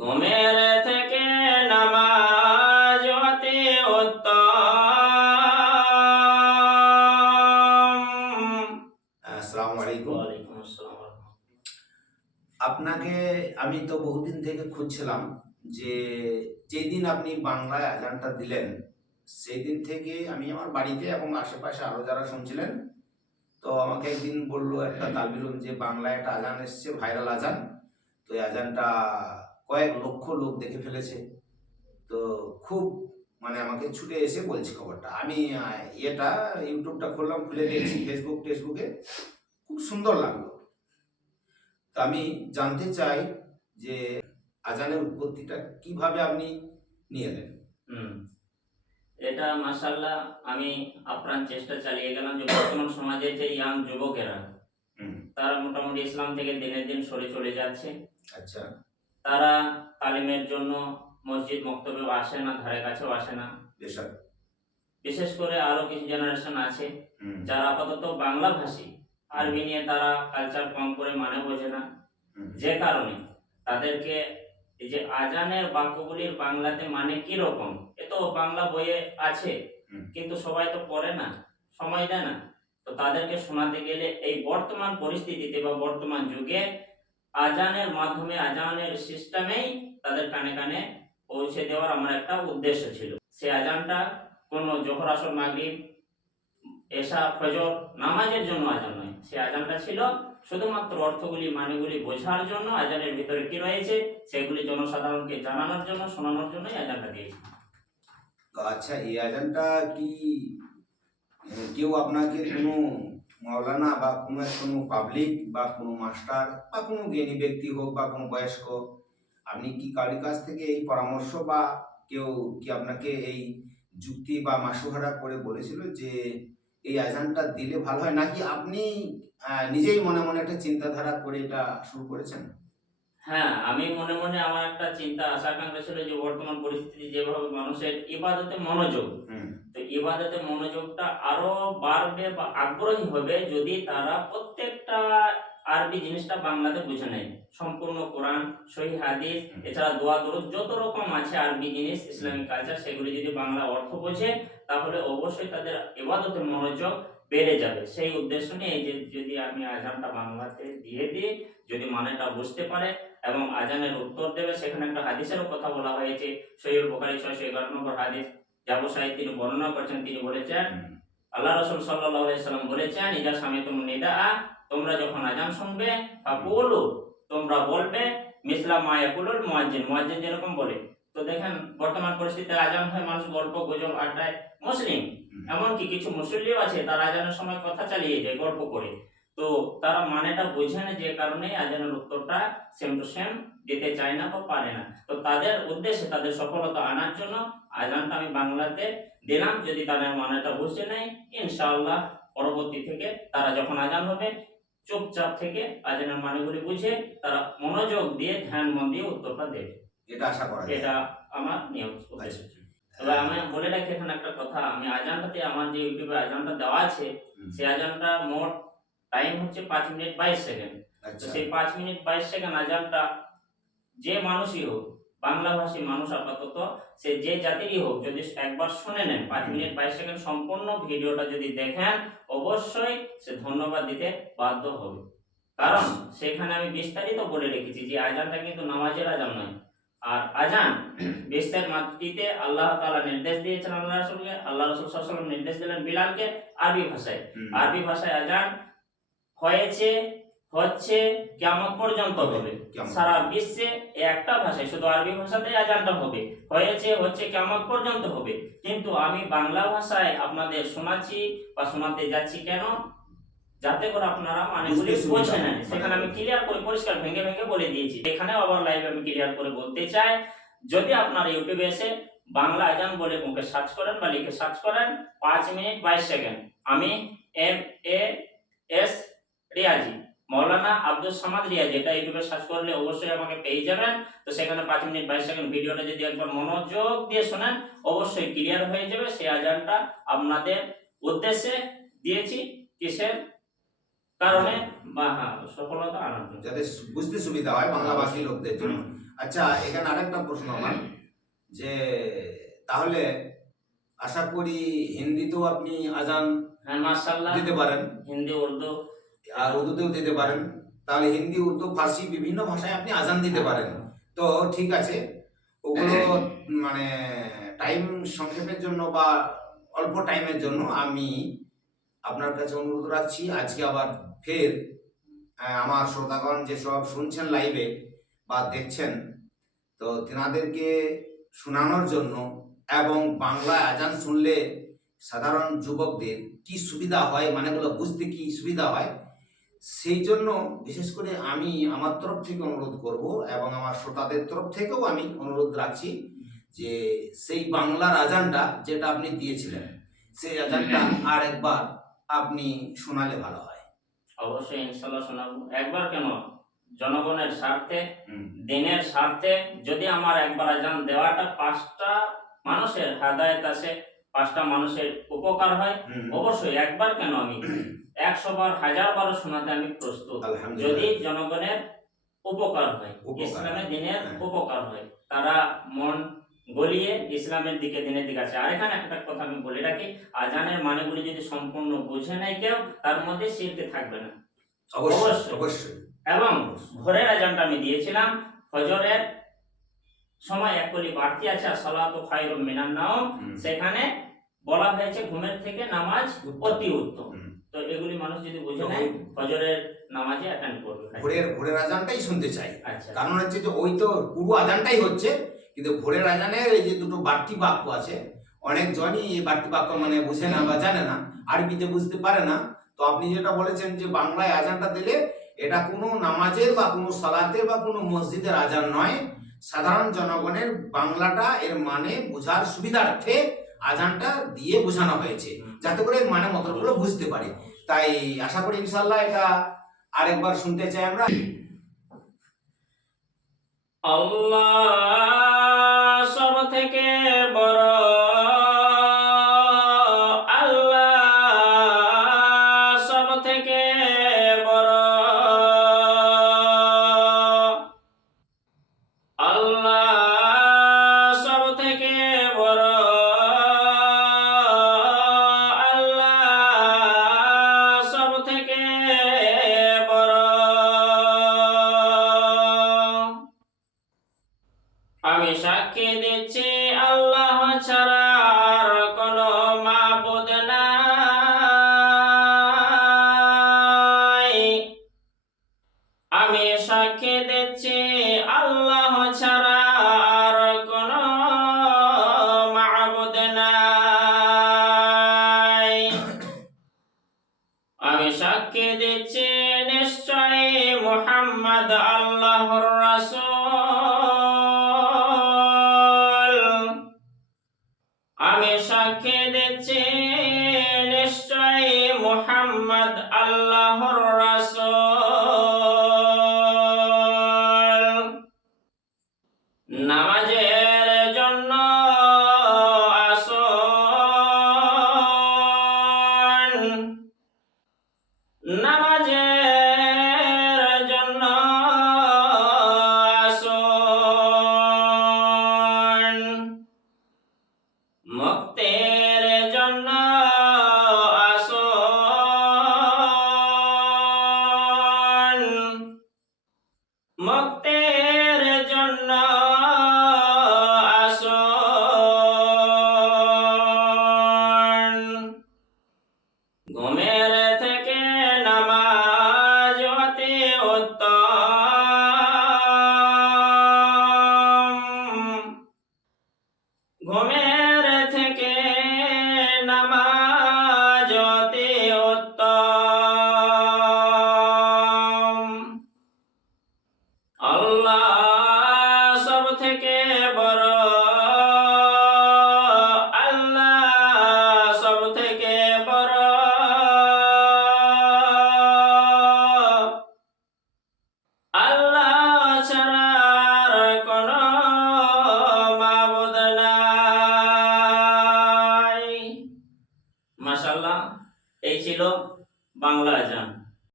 ঘুমের থেকে নামাজ অতি উত্তম। আসসালামু আলাইকুম। ওয়ালাইকুম আসসালাম। আপনাকে আমি তো বহুদিন থেকে খুঁজছিলাম যে যেদিন আপনি বাংলায় আজানটা দিলেন সেই দিন থেকে আমি আমার বাড়িতে এবং আশেপাশে আরো যারা শুনছিলেন, তো আমাকে একদিন বললো একটা তালবিল যে বাংলায় একটা আজান এসছে, ভাইরাল আজান। তো এই আজানটা কয়েক লক্ষ লোক দেখে ফেলেছে। তো খুব আমাকে ছুটে এসে বলছে খবরটা। আমি এটা ইউটিউবটা খুললাম, খুলে দেখছি ফেসবুকে খুব সুন্দর লাগলো। তো আমি জানতে চাই যে আজানের উৎপত্তিটা কিভাবে আপনি নিয়ে এলেন। এটা মাশাআল্লাহ আমি আপ্রাণ চেষ্টা চালিয়ে গেলাম যে বর্তমান সমাজে যে ইয়াং যুবকেরা তারা মোটামুটি ইসলাম থেকে দিনের দিন সরে চলে যাচ্ছে। আচ্ছা। তারা তালিমের জন্য মসজিদ মক্তবে আসে না, ধারে কাছেও আসে না। বিশেষ করে আরো কিছু জেনারেশন আছে যারা আপাতত বাংলা ভাষী, আরবি নিয়ে তারা কালচার কম করে মানে বোঝে না, যে কারণে তাদেরকে এই যে আজানের বাক্যগুলির বাংলাতে মানে কি রকম, এ তো বাংলা বইয়ে আছে কিন্তু সবাই তো পড়ে না, সময় দেয় না। তো তাদেরকে শোনাতে গেলে এই বর্তমান পরিস্থিতিতে বা বর্তমান যুগে আজানের মাধ্যমে, আজানের সিস্টেমেই তাদের কানে কানে পৌঁছে দেওয়ার আমার একটা উদ্দেশ্য ছিল। সেই আজানটা কোনো জোহর, আসর, মাগরিব, এশা, ফজর নামাজের জন্য আজান নয়। সেই আজানটা ছিল শুধুমাত্র অর্থগুলি, মানেগুলি বোঝার জন্য, আজানের ভিতরে কি রয়েছে সেগুলি জনসাধারণকে জানানোর জন্য, শোনানোর জন্যই আজানটা দিয়েছি। আচ্ছা, এই আজানটা কি কেউ আপনাকে কোনো মাওলানা বা কোনো পাবলিক বা কোনো মাস্টার বা কোনো জ্ঞানী ব্যক্তি হোক বা কোনো বয়স্ক, আপনি কি কারোর কাছ থেকে এই পরামর্শ বা কেউ কি আপনাকে এই যুক্তি বা মাসোহারা করে বলেছিল যে এই আজানটা দিলে ভালো হয়, নাকি আপনি নিজেই মনে মনে একটা চিন্তাধারা করে এটা শুরু করেছেন? হ্যাঁ, আমি মনে মনে আমার একটা চিন্তা, আশা-আকাঙ্ক্ষা ছিল যে বর্তমান পরিস্থিতি যেভাবে মানুষের ইবাদতে মনোযোগ, তো ইবাদতে মনোযোগটা আরো বাড়বে বা আগ্রহী হবে যদি তারা প্রত্যেকটা আরবি জিনিসটা বাংলাতে বুঝে নেয়। সম্পূর্ণ কোরআন, সহিহ হাদিস, এছাড়া দোয়া দরুদ যত রকম আছে আরবি জিনিস, ইসলামিক কালচার, সেগুলি যদি বাংলা অর্থ বোঝে তাহলে অবশ্যই তাদের ইবাদতে মনোযোগ বেড়ে যাবে। সেই উদ্দেশ্য নিয়ে এই যে যদি আমি আজানটা বাংলাতে দিয়ে দিই, যদি মানেটা বুঝতে পারে এবং আজানের উত্তর দেবে, সেখানে একটা হাদিসেরও কথা বলা হয়েছে, সহিহ বুখারী 611 নম্বর হাদিস। জাবর সাহেব তিনি বর্ণনা করেছেন, তিনি বলেছেন আল্লাহ রাসূল সাল্লাল্লাহু আলাইহি সাল্লাম বলেছেন, ইজা সামিতুম নিদা, তোমরা যখন আজান শুনবে, ফাকুলু, তোমরা বলবে মিসলা মা ইয়াকুলুল মুয়াজ্জিন, মুয়াজ্জিন যেরকম বলে। তো দেখেন বর্তমান পরিস্থিতিতে আজান হয়, মানুষ গল্প গুজব আড্ডায়, মুসলিম এমনকি কিছু মুসল্লিও আছে তারা আজানের সময় কথা চালিয়ে যায় গল্প করে। তো তারা মানেটা বোঝে না, যে কারণে আজানের উত্তরটা সেম টু সেম দিতে চায় না বা পারে না। তো তাদের উদ্দেশ্যে, তাদের সফলতা আনার জন্য আজানটা আমি বাংলাতে দিলাম। যদি তারা মানেটা বুঝে নেয়, ইনশাআল্লাহ পরবর্তী থেকে তারা যখন আজান হবে চুপচাপ থেকে আজানের মানেগুলি বুঝে তারা মনোযোগ দিয়ে, ধ্যান মন দিয়ে উত্তরটা দেবে। এটা আশা করা যায়। এটা আমার নিয়ম উদ্দেশ্য। তবে আমি বলে রাখি এখানে একটা কথা, আমি আজানটাতে আমার যে ইউটিউবে আজানটা দেওয়া আছে, সেই আজানটা মোট টাইম হচ্ছে 5 মিনিট 22 সেকেন্ড। তো সেই 5 মিনিট 22 সেকেন্ড আজানটা যে মানুষই হোক, বাংলা ভাষী মানুষ আপাতত, সে যে জাতিরই হোক, যদি একবার শুনে নেন 5 মিনিট 22 সেকেন্ড সম্পূর্ণ ভিডিওটা যদি দেখেন, অবশ্যই সে ধন্যবাদ দিতে বাধ্য হবে। কারণ সেখানে আমি বিস্তারিত বলে রেখেছি যে আজানটা কিন্তু নামাজের আজান নয়। আর আজান বিস্তার মাতৃতে আল্লাহ তাআলা নির্দেশ দিয়েছেন আল্লাহ রাসূলকে, আল্লাহ রাসূল সাল্লাল্লাহু আলাইহি ওয়াসাল্লাম নির্দেশ দিলেন বিলালকে আরবি ভাষায়। আরবি ভাষায় আজান হয়েছে, হচ্ছে, কিয়ামত পর্যন্ত হবে। সারা বিশ্বে একটা ভাষায়, শুধু আরবি ভাষাতেই আজানটা হবে, হয়েছে, হচ্ছে, কিয়ামত পর্যন্ত হবে। কিন্তু আমি বাংলা ভাষায় আপনাদের শোনাচ্ছি বা শোনাতে যাচ্ছি কেন, যাতে করে আপনারা মানেগুলি বুঝে নেন। সেখানে আমি ক্লিয়ার করে পরিষ্কার ভেঙে ভেঙে বলে দিয়েছি। এখানেও আবার লাইভে আমি ক্লিয়ার করে বলতে চাই, যদি আপনারা ইউটিউবে এসে বাংলা আজান বলে মুখে সার্চ করেন বা লিখে সার্চ করেন 5 মিনিট 22 সেকেন্ড, আমি MAS রিয়াজি, মাওলানা আব্দুল সামাদ রিয়াজি, এটা ইউটিউবে সার্চ করলে অবশ্যই আমাকে পেয়ে যাবেন। তো সেখানে 5 মিনিট 22 সেকেন্ড ভিডিওটা যদি একবার মনোযোগ দিয়ে শোনেন, অবশ্যই ক্লিয়ার হয়ে যাবে। সেই আজানটা আপনাদের উদ্দেশ্যে দিয়েছি কিসের কারণে বা সফলতা আনার জন্য, যাতে বুঝতে সুবিধা হয় বাংলা ভাষী লোকদের জন্য। আচ্ছা, এখানে আরেকটা প্রশ্ন আমার, যে তাহলে আশা করি হিন্দিতেও আপনি আজান হ্যাঁ মাশাআল্লাহ, দিতে পারেন, হিন্দি উর্দু আর উর্দুতেও দিতে পারেন। তাহলে হিন্দি, উর্দু, ফার্সি বিভিন্ন ভাষায় আপনি আজান দিতে পারেন। তো ঠিক আছে, ওগুলো মানে টাইম সংক্ষেপের জন্য বা অল্প টাইমের জন্য আমি আপনার কাছে অনুরোধ রাখছি, আজকে আবার ফের আমার শ্রোতাগণ যেসব শুনছেন লাইভে বা দেখছেন, তো তেনাদেরকে শোনানোর জন্য এবং বাংলা আজান শুনলে সাধারণ যুবকদের কি সুবিধা হয়, মানে এগুলো বুঝতে কি সুবিধা হয়, সেই জন্য বিশেষ করে আমি আমার তরফ থেকে অনুরোধ করব এবং আমার শ্রোতাদের তরফ থেকেও আমি অনুরোধ রাখছি যে সেই বাংলার আজানটা যেটা আপনি দিয়েছিলেন, সেই আজানটা আর একবার আপনি শোনালে ভালো হয়। অবশ্যই ইনশাআল্লাহ শোনাবো। একবার কেন, জনগণের স্বার্থে, হুম, দিনের স্বার্থে যদি আমার একবার আজান দেওয়াটা 5টা মানুষের হেদায়েত আসে, 5টা মানুষের উপকার হয়, হুম, অবশ্যই একবার কেন, আমি 100 বার 1000 বারও শোনাতে আমি প্রস্তুত, যদি আলহামদুলিল্লাহ। জনগণের উপকার হয়, উপকার ইসলামের হয়, দিনের হ্যাঁ। উপকার হয়, তারা মন গলিয়ে ইসলামের দিকে, দিনের দিকে আছে। আর এখানে একটা কথা আমি বলে রাখি, আজানের মানেগুলি যদি সম্পূর্ণ বুঝে নেয় কেউ, তার মধ্যে শিরকে থাকবে না। অবশ্যই অবশ্যই। অবশ্যই। এবং ভোরের আজানটা আমি দিয়েছিলাম, ফজরের সময় এক কলি বাড়তি আছে, আর সালাতু খায়রুম মিনান নাওম, হুম, সেখানে বলা হয়েছে ঘুমের থেকে নামাজ উত্তম। অতি উত্তম। হুম। তো এগুলি মানুষ যদি বুঝে তো নেয়, ফজরের নামাজে অ্যাটেন্ড করবে। ভোরের আজানটাই শুনতে চাই। আচ্ছা, কারণ হচ্ছে যে ওই তো পুরো আজানটাই হচ্ছে, কিন্তু ভোরের আজানের এই যে দুটো বাড়তি বাক্য আছে, অনেকজনই এই বাড়তি বাক্য মানে বুঝে না বা জানে না, আরবিতে বুঝতে পারে না। তো আপনি যেটা বলেছেন যে বাংলায় আজানটা দিলে এটা কোনো নামাজের বা কোনো সালাতের বা কোনো মসজিদের আজান নয়, সাধারণ জনগণের বাংলাটা এর মানে বোঝার সুবিধার্থে আজানটা দিয়ে বোঝানো হয়েছে, যাতে করে এর মানে মতলবগুলো বুঝতে পারে। তাই আশা করি ইনশাল্লাহ এটা আরেকবার শুনতে চাই আমরা। আল্লাহ সব থেকে বড়, আল্লাহ সব থেকে বড়, আল্লাহ সব থেকে বড়, আল্লাহ সব থেকে বড়। আমি সাক্ষী দিচ্ছি আল্লাহ ছাড়া আর কোনো মাবুদ নাই। আমি সাক্ষী দিচ্ছি আল্লাহ ছাড়া আর কোনো মাবুদ নাই। আমি সাক্ষী দিচ্ছি নিশ্চয়ই মুহাম্মদ আল্লাহর রাসূল। আমি সাক্ষী দিচ্ছি নিশ্চয়ই মুহাম্মদ আল্লাহর রাসূল। নামাজের জন্য আসুন, নামাজের জন্য আসুন, মুক্তির জন্য আসুন, মুক্তির জন্য আসুন। ঘুমের থেকে নামাজ অতি উত্তম, ঘুমের থেকে নামাজ অতি উত্তম। আল্লাহ সব থেকে বড়, আল্লাহ সব থেকে বড়, আল্লাহ ছাড়া আর কোনো মাবুদ নাই। মাশাআল্লাহ, এই ছিল বাংলা